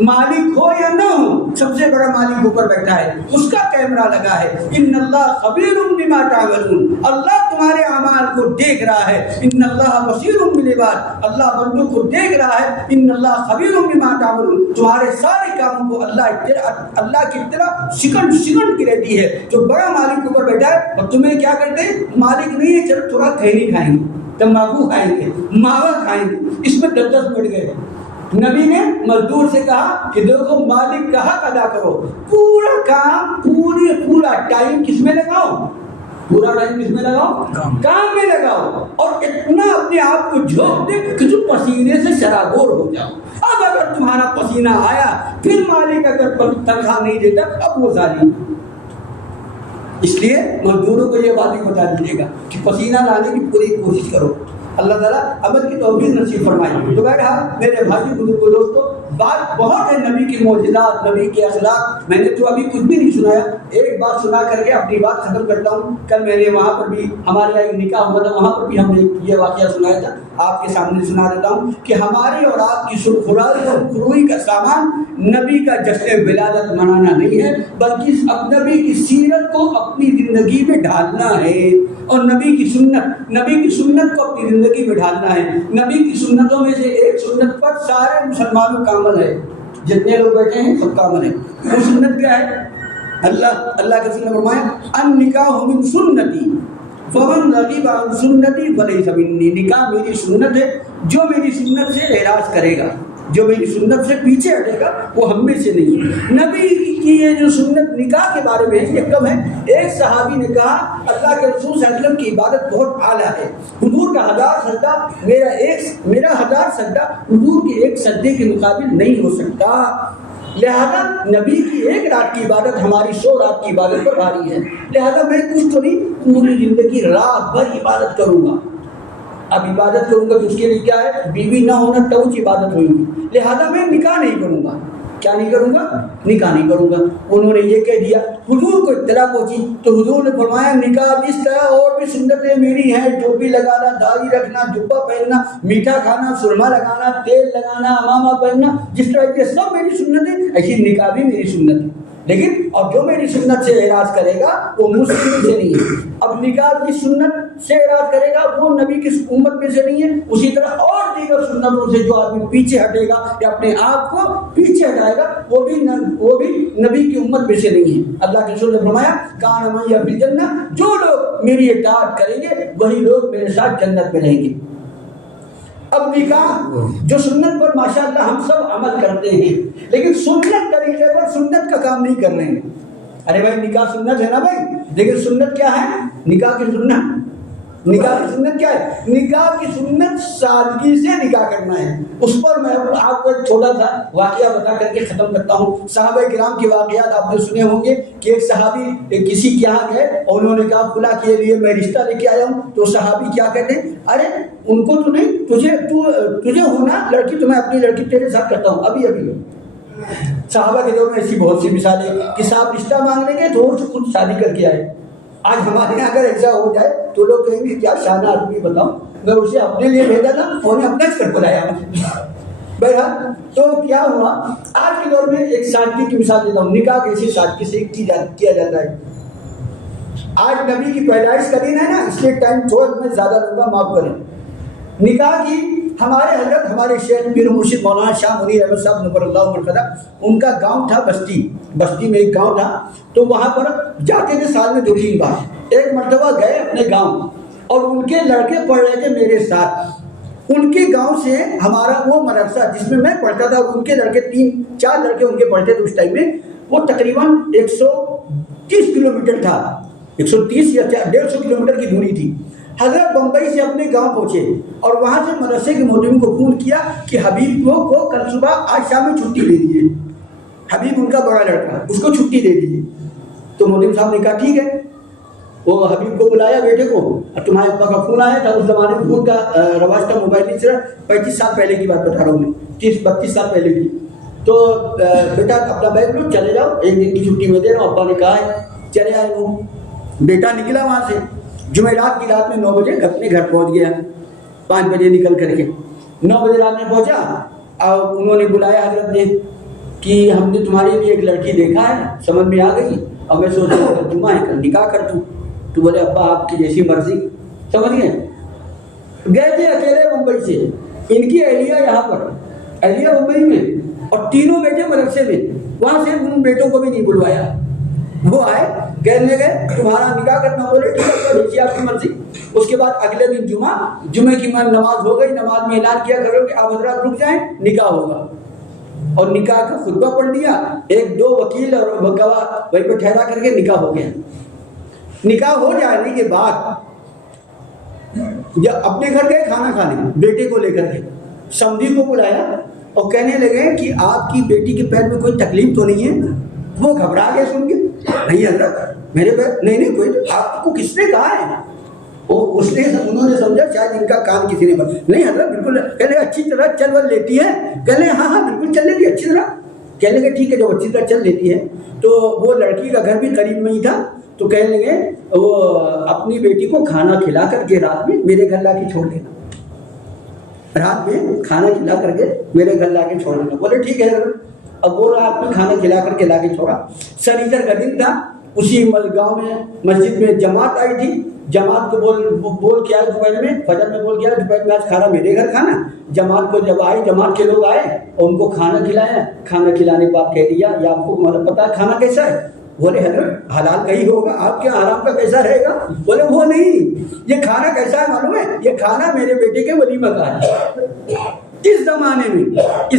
مالک ہو یا نہ ہو، سب سے بڑا مالک اوپر بیٹھا ہے، اس کا کیمرہ لگا ہے، ان اللہ خبیر بما تعملون، اللہ تمہارے اعمال کو دیکھ رہا ہے، ان اللہ بصیر بالعباد، اللہ بندوں کو دیکھ رہا ہے، ان اللہ خبیر بما تعملون، تمہارے سارے کاموں کو اللہ کی اطلاع سیکنڈ کی رہتی ہے۔ جو بڑا مالک اوپر بیٹھا ہے اور تمہیں کیا کرتے ہیں، مالک نہیں ہے چلو تھوڑا کھینی کھائیں گے، تمباکو کھائیں گے، ماوا کھائیں گے، اس میں 10 منٹ گئے۔ نبی نے مزدور سے کہا کہ دیکھو مالک کا حق ادا کرو، پورا کام پورا ٹائم کس میں لگاؤ، پورا ٹائم کس میں لگاؤ، کام میں لگاؤ، اور اتنا اپنے آپ کو جھونک دے کہ تم پسینے سے شرابور ہو جاؤ۔ اب اگر تمہارا پسینہ آیا پھر مالک اگر تنخواہ نہیں دیتا اب وہ ظالم۔ اس لیے مزدوروں کو یہ بات بتا دیجیے گا کہ پسینہ لانے کی پوری کوشش کرو، اللہ تعالیٰ عمل کی توفیق نصیب فرمائے۔ تو بہرحال میرے بھائی بزرگوں دوستوں، بات بہت ہے نبی کی معجزات، نبی کے اخلاق، میں نے تو ابھی کچھ بھی نہیں سنایا، ایک بات سنا کر کے اپنی بات ختم کرتا ہوں۔ کل میں نے وہاں پر بھی ہمارے یہاں ایک نکاح ہوا تھا، وہاں پر بھی ہم نے یہ واقعہ سنایا تھا، آپ کے سامنے سنا دیتا ہوں کہ ہماری اور آپ کی سرخرائی اور خروئی کا سامان نبی کا جشن ولادت منانا نہیں ہے، بلکہ نبی کی سیرت کو اپنی زندگی میں ڈھالنا ہے، اور نبی کی سنت کو اپنی زندگی میں ڈھالنا ہے۔ نبی کی سنتوں میں سے ایک سنت پر سارے مسلمانوں کا عمل ہے، جتنے لوگ بیٹھے ہیں سب کا عمل ہے۔ وہ سنت کیا ہے؟ اللہ کے رسول نے فرمایا النکاح من سنتی فمن رغب عن سنتی فلیس منی، نکاح میری سنت ہے، جو میری سنت سے اعراض کرے گا، جو میری سنت سے پیچھے ہٹے گا وہ ہم میں سے نہیں ہے۔ نبی کی یہ جو سنت نکاح کے بارے میں ہے یہ کم ہے۔ ایک صحابی نے کہا اللہ کے رسول صلی اللہ علیہ وسلم کی عبادت بہت اعلیٰ ہے، حضور کا 1000 سجدہ میرا 1000 سجدہ حضور کے ایک سجدے کے مقابل نہیں ہو سکتا، لہذا نبی کی ایک رات کی عبادت ہماری 100 رات کی عبادت پر بھاری ہے، لہذا میں کچھ تو نہیں پوری زندگی رات بھر عبادت کروں گا۔ اب عبادت کروں گا تو اس کے لیے کیا ہے، بیوی نہ ہونا تو عبادت ہوگی، لہذا میں نکاح نہیں کروں گا۔ کیا نہیں کروں گا؟ نکاح نہیں کروں گا. انہوں نے یہ کہہ دیا. حضور کو اطلاع پہنچی تو حضور نے فرمایا نکاح اس طرح اور بھی سنتیں میری ہیں، ٹوپی لگانا، داڑھی رکھنا، جبہ پہننا، میٹھا کھانا، سرما لگانا، تیل لگانا، امامہ پہننا، جس طرح یہ سب میری سنتیں، ایسی نکاح بھی میری سنت ہے. لیکن اب جو میری سنت سے اعراض کرے گا وہ مسلم سے نہیں ہے. اب نکاح کی سنت سے اعراض کرے گا وہ نبی کی امت میں سے نہیں ہے. اسی طرح اور دیگر سنتوں سے جو آدمی پیچھے ہٹے گا یا اپنے آپ کو پیچھے ہٹائے گا وہ بھی نبی کی امت میں سے نہیں ہے. اللہ کے رسول نے فرمایا کان معی فی الجنہ، جو لوگ میری اطاعت کریں گے وہی لوگ میرے ساتھ جنت میں رہیں گے. اب نکاح جو سنت پر ماشاءاللہ ہم سب عمل کرتے ہیں لیکن سنت طریقے پر سنت کا کام نہیں کر رہے ہیں. ارے بھائی نکاح سنت ہے نا بھائی، لیکن سنت کیا ہے؟ نکاح کی سنت کیا ہے؟ نکاح کی سنت سادگی سے نکاح کرنا ہے. اس پر میں آپ کو ایک چھوٹا سا واقعہ بتا کر کے ختم کرتا ہوں. صحابہ کرام کے واقعات آپ نے سنے ہوں گے کہ ایک صحابی کسی کے یہاں گئے اور انہوں نے کہا فلاں کے لیے میں رشتہ لے کے آیا ہوں. تو صحابی کیا کہتے ہیں، ارے ان کو تو نہیں، تجھے ہونا لڑکی، تو میں اپنی لڑکی تیرے ساتھ کرتا ہوں ابھی. صحابہ کے دور میں ایسی بہت سی مثالیں کہ صاحب رشتہ مانگنے کے تو وہ خود شادی کر کے آئے. آج ہمارے یہاں اگر ایسا ہو جائے تو لوگ کہیں گے کیا شانہ آدمی بتاؤ، میں اسے اپنے لیے بھیجا تھا اور نے اپنا کر بلایا. بہرحال تو کیا ہوا، آج کے دور میں ایک سادگی کی مثال دیتا ہوں. نکاح کیسے سادگی سے کیا جاتا ہے. آج نبی کی پیدائش کا دن ہے نا، اس لیے ٹائم تھوڑا میں زیادہ لوں گا، معاف کریں. نکاح کی ہمارے حضرت ہمارے شیخ پیر مرشد مولانا شاہ منیر احمد صاحب نور اللہ مرقدہ، ان کا گاؤں تھا بستی میں ایک گاؤں تھا. تو وہاں پر جاتے تھے سال میں 2-3 بار. ایک مرتبہ گئے اپنے گاؤں اور ان کے لڑکے پڑھ رہے تھے میرے ساتھ. ان کے گاؤں سے ہمارا وہ مدرسہ جس میں میں پڑھتا تھا، ان کے لڑکے 3-4 لڑکے ان کے پڑھتے تھے اس ٹائم میں، وہ تقریباً 130 کلومیٹر تھا، 130 یا 150 کلومیٹر کی دوری تھی. حضرت بمبئی سے اپنے گاؤں پہنچے اور وہاں سے مدرسے کے مودم کو فون کیا کہ حبیب کو کل صبح آج شام میں چھٹی دے دیجیے. حبیب ان کا بڑا لڑکا، اس کو چھٹی دے دیجیے. تو مودم صاحب نے کہا ٹھیک ہے. وہ حبیب کو بلایا بیٹے کو، تمہارے ابا کا فون آیا تھا. اس زمانے میں فون کا رواج تھا، موبائل نہیں چلا. 35 سال پہلے کی بات بتا رہا ہوں میں، 30-32 سال پہلے کی. تو بیٹا اپنا بیگ لو چلے جاؤ، ایک دن کی چھٹی میں دے رہا ہوں. ابا نے کہا ہے چلے آئے. وہ بیٹا نکلا وہاں سے جمعرات کی رات میں 9 بجے اپنے گھر پہنچ گیا. 5 بجے نکل کر کے 9 بجے رات میں پہنچا. اور انہوں نے بلایا حضرت نے کہ ہم نے تمہارے لیے ایک لڑکی دیکھا ہے، سمجھ میں آ گئی. اور میں سوچ رہا ہوں جمعہ ہے کل نکاح کر دوں. تو بولے ابا آپ کی جیسی مرضی. سمجھ گئے. گئے تھے اکیلے ممبئی سے. ان کی اہلیہ یہاں پر، اہلیہ ممبئی میں، اور تینوں بیٹے مدرسے میں. وہاں سے ان بیٹوں کو بھی نہیں بلوایا. وہ آئے، کہنے گئے تمہارا نکاح کرنا. بولے ٹھیک ہے دیکھیے آپ کی مرضی. اس کے بعد اگلے دن جمعے کی نماز ہو گئی. نماز میں اعلان کیا کرو کہ آپ حضرات رک جائیں، نکاح ہوگا. اور نکاح کا خطبہ پڑھ دیا. 1-2 وکیل اور گواہ وہیں پہ ٹھہرا کر کے نکاح ہو گیا. نکاح ہو جانے کے بعد جب اپنے گھر گئے کھانا کھانے، بیٹے کو لے کر کے سمدھی کو بلایا اور کہنے لگے کہ آپ کی بیٹی کے پیر میں کوئی تکلیف تو نہیں ہے. وہ گھبرا گئے سن کے. نہیں حضرت میرے پیر نہیں کوئی. آپ کو کس نے کہا ہے؟ انہوں نے سمجھا شاید ان کا کام کسی نے بنا. نہیں حضرت بالکل. کہنے اچھی طرح چل ول لیتی ہے؟ کہنے ہاں بالکل چل لیتی ہے اچھی طرح. کہنے لگے ٹھیک ہے جب اچھی طرح چل لیتی ہے. تو وہ لڑکی کا گھر بھی قریب میں ہی تھا. تو کہنے لگے وہ اپنی بیٹی کو کھانا کھلا کر کے رات میں میرے گھر لا کے چھوڑ دینا. رات میں کھانا کھلا کر کے میرے گھر لا کے چھوڑ دینا. بولے ٹھیک ہے حضرت. اب وہ رات میں کھانا کھلا کر کے لا کے چھوڑا. سنیچر کا دن تھا. اسی گاؤں میں مسجد میں جماعت آئی تھی. جماعت کو بول کے آئے دوپہر میں، فجر میں بول کے آئے دوپہر میں آج کھانا میرے گھر کھانا. جماعت کو جب آئی، جماعت کے لوگ آئے اور ان کو کھانا کھلایا. کھانا کھلانے کے بعد کہہ دیا یا آپ کو پتا ہے کھانا کیسا ہے؟ بولے حضرت حلال کا ہی ہوگا، آپ کے حرام کا کیسا رہے گا؟ بولے وہ نہیں، یہ کھانا کیسا ہے معلوم ہے؟ یہ کھانا میرے بیٹے کے ولیمہ کا ہے. اس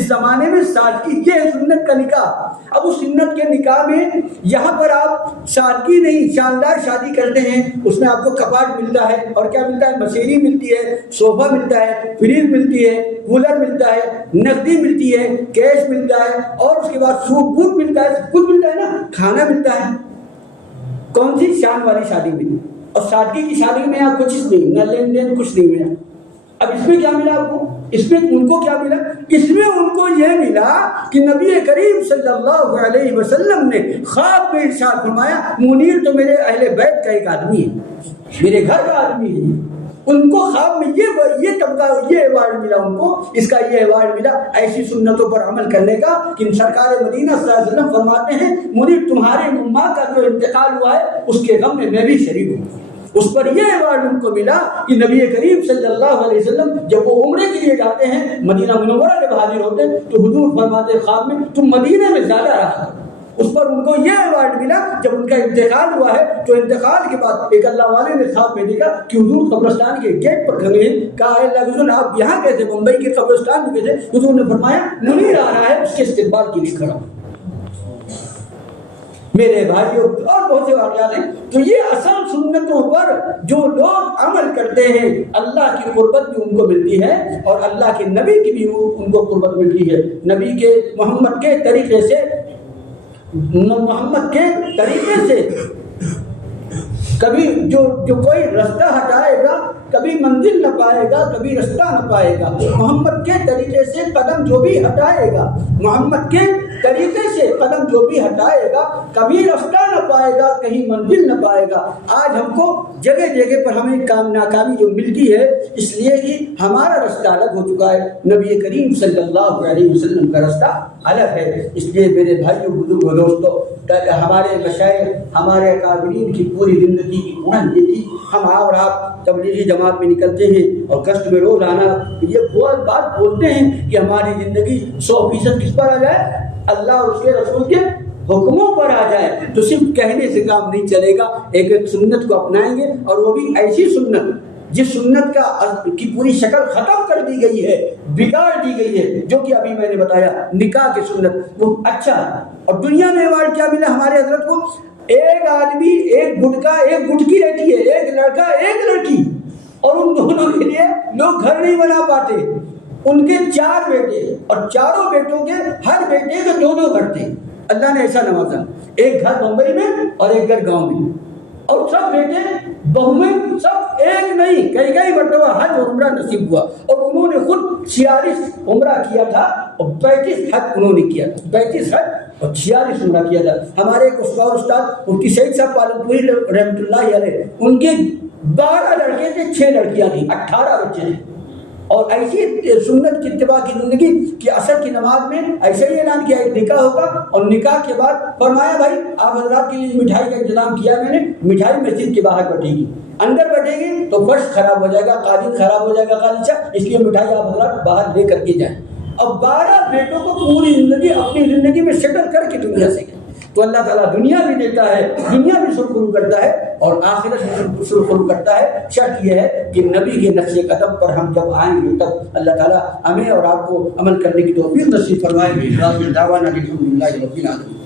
زمانے میں سادگی، یہ ہے سنت کا نکاح. اب اس سنت کے نکاح میں یہاں پر آپ سادگی نہیں، شاندار شادی کرتے ہیں. اس میں آپ کو کپاٹ ملتا ہے اور کیا ملتا ہے؟ مسیری ملتی ہے، صوفہ ملتا ہے، فریج ملتی ہے، کولر ملتا ہے، نقدی ملتی ہے، کیش ملتا ہے، اور اس کے بعد سوٹ بوٹ ملتا ہے، سب کچھ ملتا ہے نا. کھانا ملتا ہے. کون سی شان والی شادی میں. اور سادگی کی شادی میں آپ کو چیز نہیں، نہ لین دین کچھ نہیں ملا. اب اس میں کیا ملا آپ کو؟ اس میں ان کو کیا ملا؟ اس میں ان کو یہ ملا کہ نبی کریم صلی اللہ علیہ وسلم نے خواب میں ارشاد فرمایا منیر تو میرے اہل بیت کا ایک آدمی ہے، میرے گھر کا آدمی ہے۔ ان کو خواب میں یہ طبقہ یہ ایوارڈ ملا، ان کو اس کا یہ ایوارڈ ملا ایسی سنتوں پر عمل کرنے کا کہ سرکار مدینہ صلی اللہ علیہ وسلم فرماتے ہیں منیر تمہارے ماں کا جو انتقال ہوا ہے اس کے غم میں بھی شریک ہوں۔ اس پر یہ ایوارڈ ان کو ملا کہ نبی کریم صلی اللہ علیہ وسلم جب وہ عمرے کے لیے جاتے ہیں مدینہ منورہ جب حاضر ہوتے ہیں تو حضور فرماتے خواب میں تم مدینہ میں زیادہ رہا۔ اس پر ان کو یہ ایوارڈ ملا جب ان کا انتقال ہوا ہے تو انتقال کے بعد ایک اللہ والے نے خواب میں دیکھا کہ حضور قبرستان کے گیٹ پر کھڑے ہیں، کہا اے اللہ حضور آپ یہاں کیسے، ممبئی کے قبرستان میں کیسے؟ حضور نے فرمایا منیر آ رہا ہے اس کے استقبال کے لیے کھڑا ہوں۔ میرے بھائیوں اور بہت سے واقعات ہیں۔ تو یہ اصل سنتوں پر جو لوگ عمل کرتے ہیں اللہ کی قربت بھی ان کو ملتی ہے اور اللہ کے نبی کی بھی ان کو قربت ملتی ہے۔ نبی کے محمد کے طریقے سے کبھی جو کوئی رستہ ہٹائے گا کبھی منزل نہ پائے گا، کبھی رستہ نہ پائے گا۔ محمد کے طریقے سے قدم جو بھی ہٹائے گا، محمد کے طریقے سے قدم جو بھی ہٹائے گا کبھی رستہ نہ پائے گا، کہیں منزل نہ پائے گا۔ آج ہم کو جگہ جگہ پر ہمیں ناکامی جو ملتی ہے اس لیے کہ ہمارا رستہ الگ ہو چکا ہے، نبی کریم صلی اللہ علیہ وسلم کا رستہ الگ ہے۔ اس لیے میرے بھائیوں بزرگوں دوستوں، ہمارے مشائخ ہمارے اکابرین کی پوری زندگی کی اڑن یہ تھی۔ ہم اور آپ تبلیغی جماعت میں نکلتے ہیں اور کشت میں روز آنا یہ بہت بات بولتے ہیں کہ ہماری زندگی 100% کس پر آ جائے؟ اللہ اور اس کے رسول کے حکموں پر آ جائے۔ تو صرف کہنے سے کام نہیں چلے گا، ایک ایک سنت کو اپنائیں گے اور وہ بھی ایسی سنت جس سنت کی پوری شکل ختم کر دی گئی ہے، بگاڑ دی گئی ہے، جو کہ ابھی میں نے بتایا نکاح کی سنت وہ اچھا ہے۔ اور دنیا میں ایوارڈ کیا ملا ہمارے حضرت کو؟ ایک آدمی ایک گٹکا ایک گٹکی رہتی ہے، ایک لڑکا ایک لڑکی، اور ان دونوں کے لیے لوگ گھر نہیں بنا پاتے۔ ان کے 4 بیٹے اور چاروں بیٹوں کے ہر بیٹے کے 2 گھر تھے۔ اللہ نے ایسا نوازا، ایک گھر بمبئی میں اور ایک گھر گاؤں میں، اور سب بیٹے بہو میں سب ایک نہیں کئی مرتبہ حج اور عمرہ نصیب ہوا، اور انہوں نے خود 46 عمرہ کیا تھا اور 35 حج انہوں نے کیا تھا، 35 حج اور 46 عمرہ کیا تھا۔ ہمارے ایک استاد مفتی سعید صاحب پالن پوری رحمۃ اللہ علیہ، ان کے 12 لڑکے تھے، 6 لڑکیاں تھیں، 18 بچے تھے۔ اور ایسی سنت کی اتباع کی زندگی کہ عصر کی نماز میں ایسے ہی اعلان کیا ایک نکاح ہوگا، اور نکاح کے بعد فرمایا بھائی آپ حضرات کے لیے مٹھائی کا انتظام کیا میں نے، مٹھائی مسجد کے باہر بٹے گی، اندر بٹے گی تو فرش خراب ہو جائے گا، قالین خراب ہو جائے گا غالیچہ، اس لیے مٹھائی آپ حضرات باہر لے کر کے جائیں۔ اب 12 بیٹوں کو پوری زندگی اپنی زندگی میں سیٹل کر کے دنیا سے گئے۔ تو اللہ تعالیٰ دنیا بھی دیتا ہے، دنیا بھی سرخرو کرتا ہے اور آخرت بھی سرخرو کرتا ہے۔ شرط یہ ہے کہ نبی کے نقش قدم پر ہم جب آئیں گے تب اللہ تعالیٰ ہمیں اور آپ کو عمل کرنے کی توفیق نصیب فرمائے۔ دعوانا الحمدللہ رب العالمین۔